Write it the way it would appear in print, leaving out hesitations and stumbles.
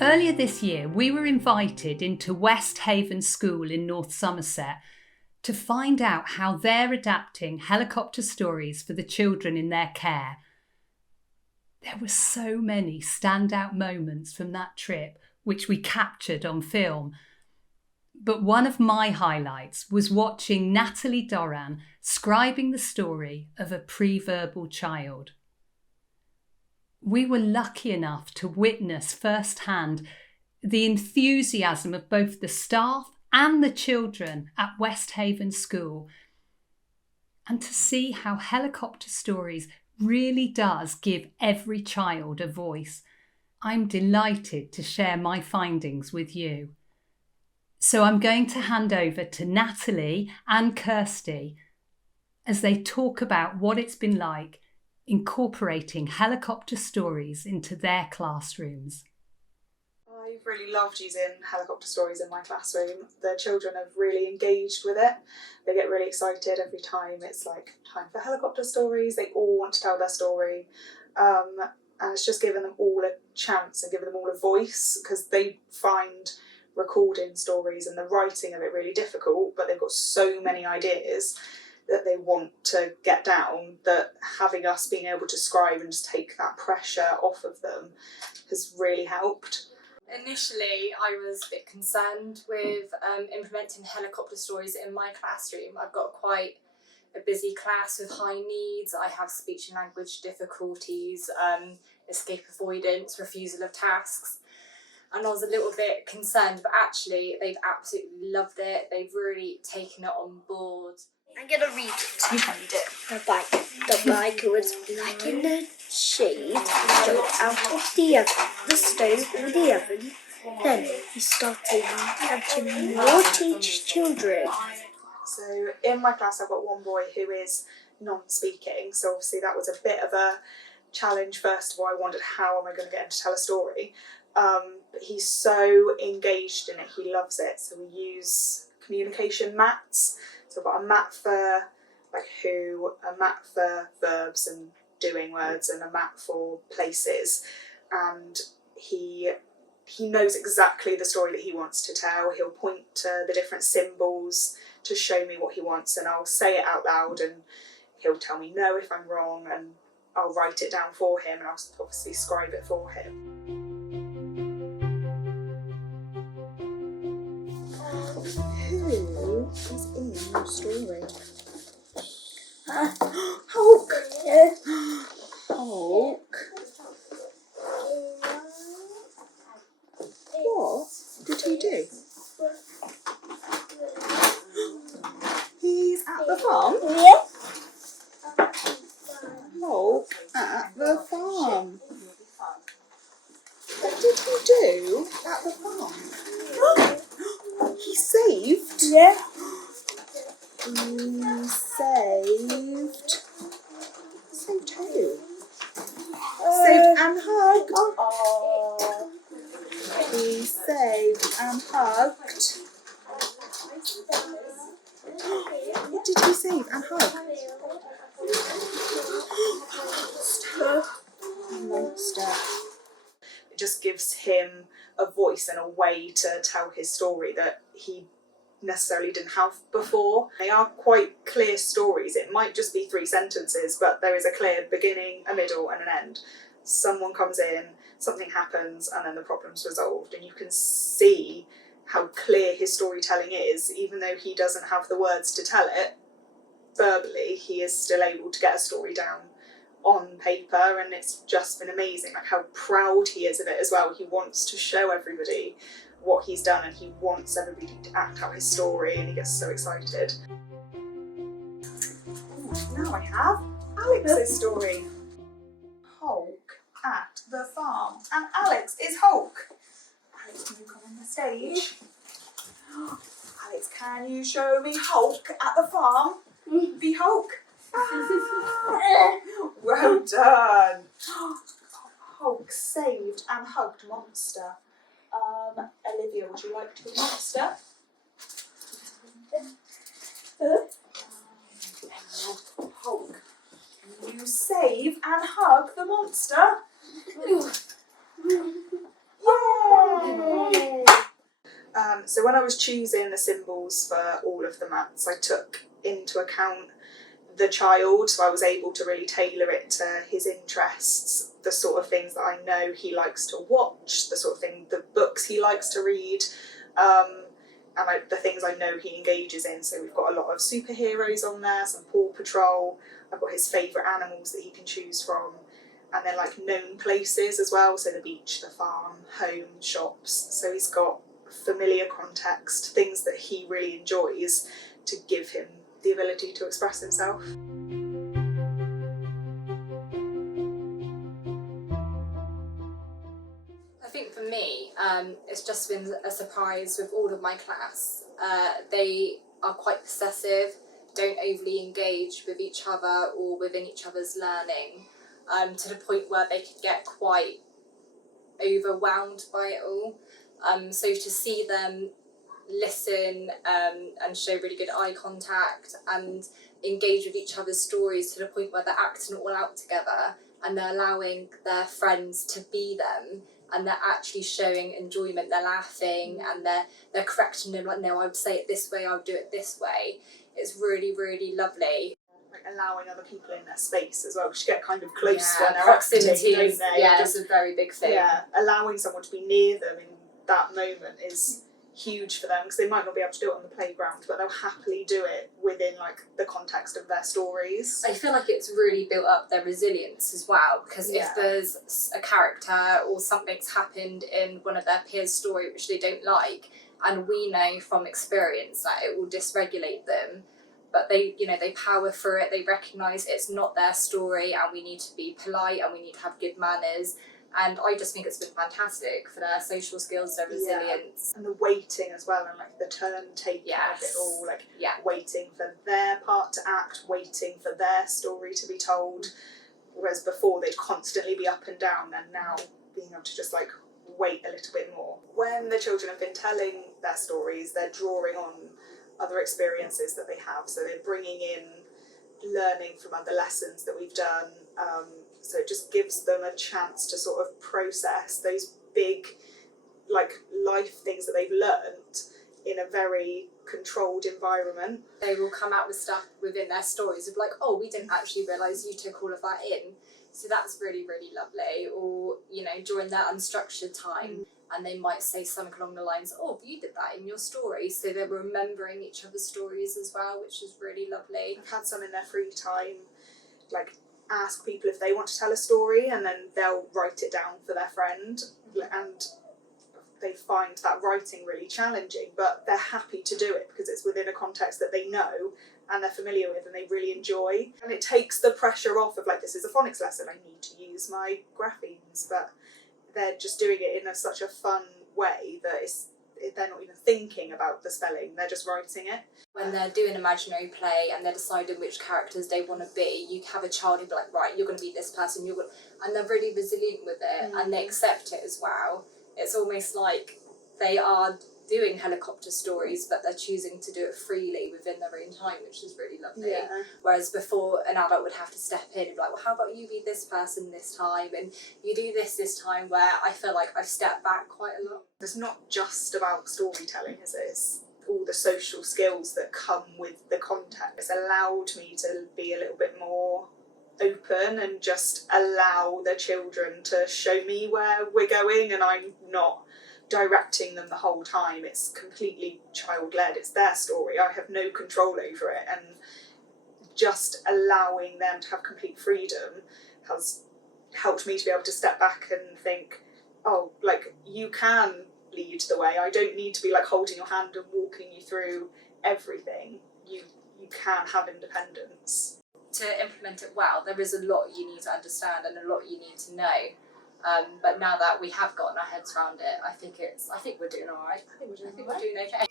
Earlier this year, we were invited into Westhaven School in North Somerset to find out how they're adapting helicopter stories for the children in their care. There were so many standout moments from that trip, which we captured on film. But one of my highlights was watching Natalie Doran scribing the story of a pre-verbal child. We were lucky enough to witness firsthand the enthusiasm of both the staff and the children at Westhaven School, and to see how helicopter stories really does give every child a voice. I'm delighted to share my findings with you. So I'm going to hand over to Natalie and Kirsty as they talk about what it's been like incorporating helicopter stories into their classrooms. I've really loved using helicopter stories in my classroom. The children have really engaged with it. They get really excited every time it's like time for helicopter stories. They all want to tell their story. And it's just given them all a chance and given them all a voice, because they find recording stories and the writing of it really difficult, but they've got so many ideas that they want to get down, that having us being able to scribe and just take that pressure off of them has really helped. Initially, I was a bit concerned with implementing helicopter stories in my classroom. I've got quite a busy class with high needs. I have speech and language difficulties, escape avoidance, refusal of tasks. And I was a little bit concerned, but actually they've absolutely loved it. They've really taken it on board. I'm going to read it. You can read it. The bike was black in the shade, jumped out of the stove or the oven. Then he started catching naughty children. So in my class I've got one boy who is non-speaking, so obviously that was a bit of a challenge. First of all, I wondered, how am I going to get him to tell a story? But he's so engaged in it, he loves it. So we use communication mats. So I've got a mat for like who, a mat for verbs and doing words, and a mat for places. And he knows exactly the story that he wants to tell. He'll point to the different symbols to show me what he wants, and I'll say it out loud, and he'll tell me no if I'm wrong, and I'll write it down for him, and I'll obviously scribe it for him. Who is in your story? Hulk! Hulk? What did he do? He's at the farm? Yeah. Hulk at the farm. What did he do at the farm? He saved? Yeah. He saved... Saved who? Saved and hugged. Oh. He saved and hugged. What did he save and hug? A monster. It just gives him a voice and a way to tell his story that he necessarily didn't have before. They are quite clear stories. It might just be 3 sentences, but there is a clear beginning, a middle and an end. Someone comes in, something happens, and then the problem's resolved, and you can see how clear his storytelling is. Even though he doesn't have the words to tell it verbally, he is still able to get a story down on paper, and it's just been amazing, like how proud he is of it as well. He wants to show everybody what he's done, and he wants everybody to act out his story, and he gets so excited. Now I have Alex's story. Hulk at the farm, and Alex is Hulk. Alex, can you come on the stage? Alex, can you show me Hulk at the farm? Be Hulk. Ah, well done. Hulk saved and hugged monster. Olivia, would you like to be monster? Hulk, can you save and hug the monster? Yay! So when I was choosing the symbols for all of the mats, I took into account the child, so I was able to really tailor it to his interests, the sort of things that I know he likes to watch, the sort of thing, the books he likes to read, the things I know he engages in. So we've got a lot of superheroes on there, some Paw Patrol, I've got his favourite animals that he can choose from, and then like known places as well, so the beach, the farm, home, shops. So he's got familiar context, things that he really enjoys, to give him the ability to express himself. I think for me, it's just been a surprise with all of my class. They are quite possessive, don't overly engage with each other or within each other's learning, to the point where they could get quite overwhelmed by it all. So to see them listen and show really good eye contact and engage with each other's stories to the point where they're acting it all out together and they're allowing their friends to be them and they're actually showing enjoyment, they're laughing and they're correcting them, like, no, I would say it this way, I would do it this way. It's really, really lovely. Like allowing other people in their space as well, because you get kind of close when they're proximity acting, don't is they? it's a very big thing. Yeah, allowing someone to be near them in that moment is huge for them, because they might not be able to do it on the playground, but they'll happily do it within like the context of their stories. I feel like it's really built up their resilience as well, because if there's a character or something's happened in one of their peers' story which they don't like, and we know from experience that it will dysregulate them, but they power through it, they recognise it's not their story and we need to be polite and we need to have good manners. And I just think it's been fantastic for their social skills, their resilience. And the waiting as well, and like the turn taking of it all, like waiting for their part to act, waiting for their story to be told. Whereas before they'd constantly be up and down, and now being able to just like wait a little bit more. When the children have been telling their stories, they're drawing on other experiences that they have. So they're bringing in learning from other lessons that we've done. So it just gives them a chance to sort of process those big like life things that they've learnt in a very controlled environment. They will come out with stuff within their stories of like, oh, we didn't actually realise you took all of that in. So that's really, really lovely. Or, during their unstructured time, and they might say something along the lines, oh, you did that in your story. So they're remembering each other's stories as well, which is really lovely. I've had some in their free time, like ask people if they want to tell a story, and then they'll write it down for their friend, and they find that writing really challenging, but they're happy to do it because it's within a context that they know and they're familiar with and they really enjoy. And it takes the pressure off of like, this is a phonics lesson, I need to use my graphemes, but they're just doing it in such a fun way that they're not even thinking about the spelling, they're just writing it. When they're doing imaginary play and they're deciding which characters they want to be, you have a child who'll be like, right, you're going to be this person, and they're really resilient with it and they accept it as well. It's almost like they are doing helicopter stories, but they're choosing to do it freely within their own time, which is really lovely. Yeah. Whereas before, an adult would have to step in and be like, well, how about you be this person this time, and you do this time, where I feel like I've stepped back quite a lot. It's not just about storytelling, is it? It's all the social skills that come with the context. It's allowed me to be a little bit more open and just allow the children to show me where we're going, and I'm not directing them the whole time. It's completely child-led, it's their story, I have no control over it, and just allowing them to have complete freedom has helped me to be able to step back and think, oh, like, you can lead the way, I don't need to be like holding your hand and walking you through everything, you can have independence. To implement it well, there is a lot you need to understand and a lot you need to know. But now that we have gotten our heads around it, I think we're doing all right. I think we're doing okay.